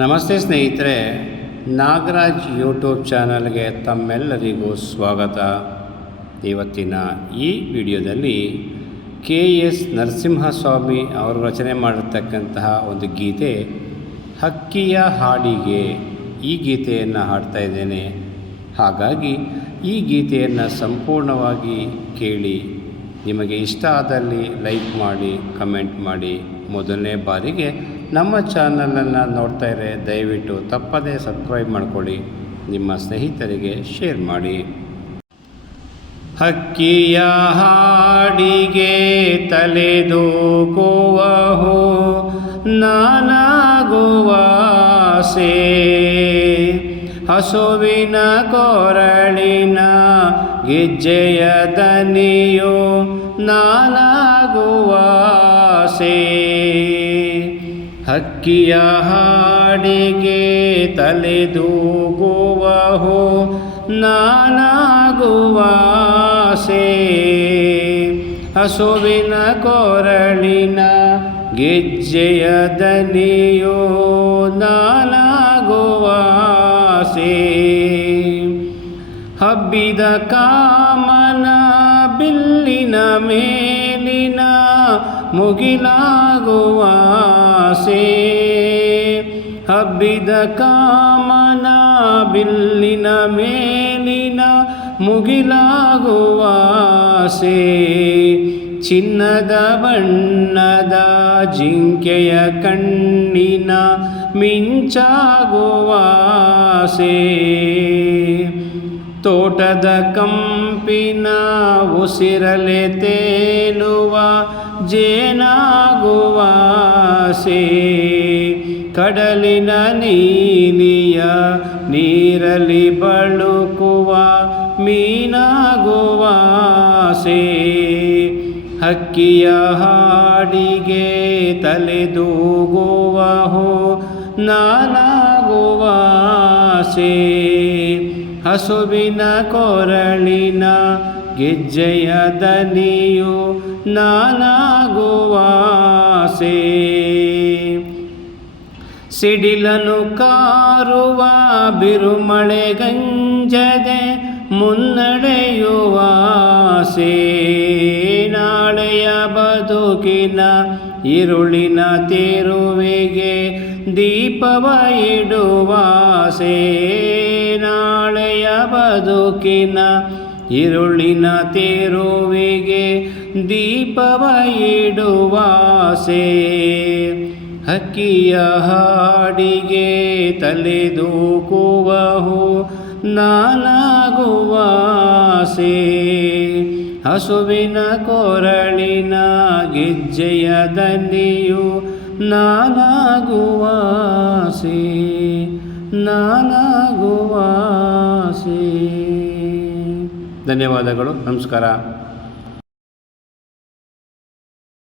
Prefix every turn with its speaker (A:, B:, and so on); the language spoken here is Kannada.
A: ನಮಸ್ತೆ ಸ್ನೇಹಿತರೆ, ನಾಗರಾಜ್ ಯೂಟ್ಯೂಬ್ ಚಾನಲ್ಗೆ ತಮ್ಮೆಲ್ಲರಿಗೂ ಸ್ವಾಗತ. ಇವತ್ತಿನ ಈ ವಿಡಿಯೋದಲ್ಲಿ ಕೆ ಎಸ್ ನರಸಿಂಹಸ್ವಾಮಿ ಅವರು ರಚನೆ ಮಾಡಿರ್ತಕ್ಕಂತಹ ಒಂದು ಗೀತೆ, ಹಕ್ಕಿಯ ಹಾಡಿಗೆ ಈ ಗೀತೆಯನ್ನು ಹಾಡ್ತಾ ಇದ್ದೇನೆ. ಹಾಗಾಗಿ ಈ ಗೀತೆಯನ್ನು ಸಂಪೂರ್ಣವಾಗಿ ಕೇಳಿ, ನಿಮಗೆ ಇಷ್ಟ ಆದಲ್ಲಿ ಲೈಕ್ ಮಾಡಿ, ಕಮೆಂಟ್ ಮಾಡಿ ಮೊದಲನೇ ಬಾರಿಗೆ ನಮ್ಮ ಚಾನಲನ್ನು ನೋಡ್ತಾ ಇದ್ದರೆ ದಯವಿಟ್ಟು ತಪ್ಪದೇ ಸಬ್ಸ್ಕ್ರೈಬ್ ಮಾಡಿಕೊಳ್ಳಿ. ನಿಮ್ಮ ಸ್ನೇಹಿತರಿಗೆ ಶೇರ್ ಮಾಡಿ. ಹಕ್ಕಿಯ ಹಾಡಿಗೆ ತಲೆದೂಗುವಹೋ ನಾನಾಗುವಾಸೆ ಹಸುವಿನ ಕೊರಳಿನ ಗೆಜ್ಜೆಯ ದನಿಯೋ ನಾನಾಗುವಾಸೆ ಹಕ್ಕಿಯ ಹಾಡಿಗೆ ತಲೆದೂಗುವಹೋ ನಾನಾಗುವಾಸೆ ಹಸುವಿನ ಕೊರಳಿನ ಗೆಜ್ಜೆಯ ದನಿಯೋ ನಾನಾಗುವಾಸೆ ಹಬ್ಬಿದ ಕಾಮನ ಬಿಲ್ಲಿನ ಮೇಲಿನ ಮುಗಿಲಾಗುವಾಸೆ ಹಬ್ಬಿದ ಕಾಮನ ಬಿಲ್ಲಿನ ಮೇಲಿನ ಮುಗಿಲಾಗುವಾಸೆ ಚಿನ್ನದ ಬಣ್ಣದ ಜಿಂಕೆಯ ಕಣ್ಣಿನ ಮಿಂಚಾಗುವಾಸೆ ತೋಟದ ಕಂಪಿನ ಉಸಿರಲೆ ತೇಲುವ ಜೇನಾಗುವಾಸೆ ಕಡಲಿನ ನೀಲಿಯ ನೀರಲಿ ಬಳುಕುವ ಮೀನಾಗುವಾಸೆ ಹಕ್ಕಿಯ ಹಾಡಿಗೆ ತಲೆದೂಗುವಹೋ ನಾನಾಗುವಾಸೆ ಹಸುವಿನ ಕೊರಳಿನ ಗೆಜ್ಜೆಯ ದನಿಯು ನಾನಾಗುವಾಸೆ ಸಿಡಿಲನು ಕಾರುವ ಬಿರುಮಳೆ ಗಂಜದೆ ಮುನ್ನಡೆಯುವಾಸೆ ನಾಳೆಯ ಬದುಕಿನ ಇರುಳಿನ ತೇರುವೆಗೆ ದೀಪವ ಇಡುವ ನಾಳೆಯ ಬದುಕಿನ ಇರುಳಿನ ತೇರುವಿಗೆ ದೀಪವ ಇಡುವಾಸೆ ಹಕ್ಕಿಯ ಹಾಡಿಗೆ ತಲೆದೂಕುವಹು ನಾನಾಗುವಾಸೆ ಹಸುವಿನ ಕೊರಳಿನ ಗೆಜ್ಜೆಯ ದನಿಯು ನಾನಾಗುವಾಸೆ ನಾನಾಗುವಾಸೆ ಧನ್ಯವಾದಗಳು ನಮಸ್ಕಾರ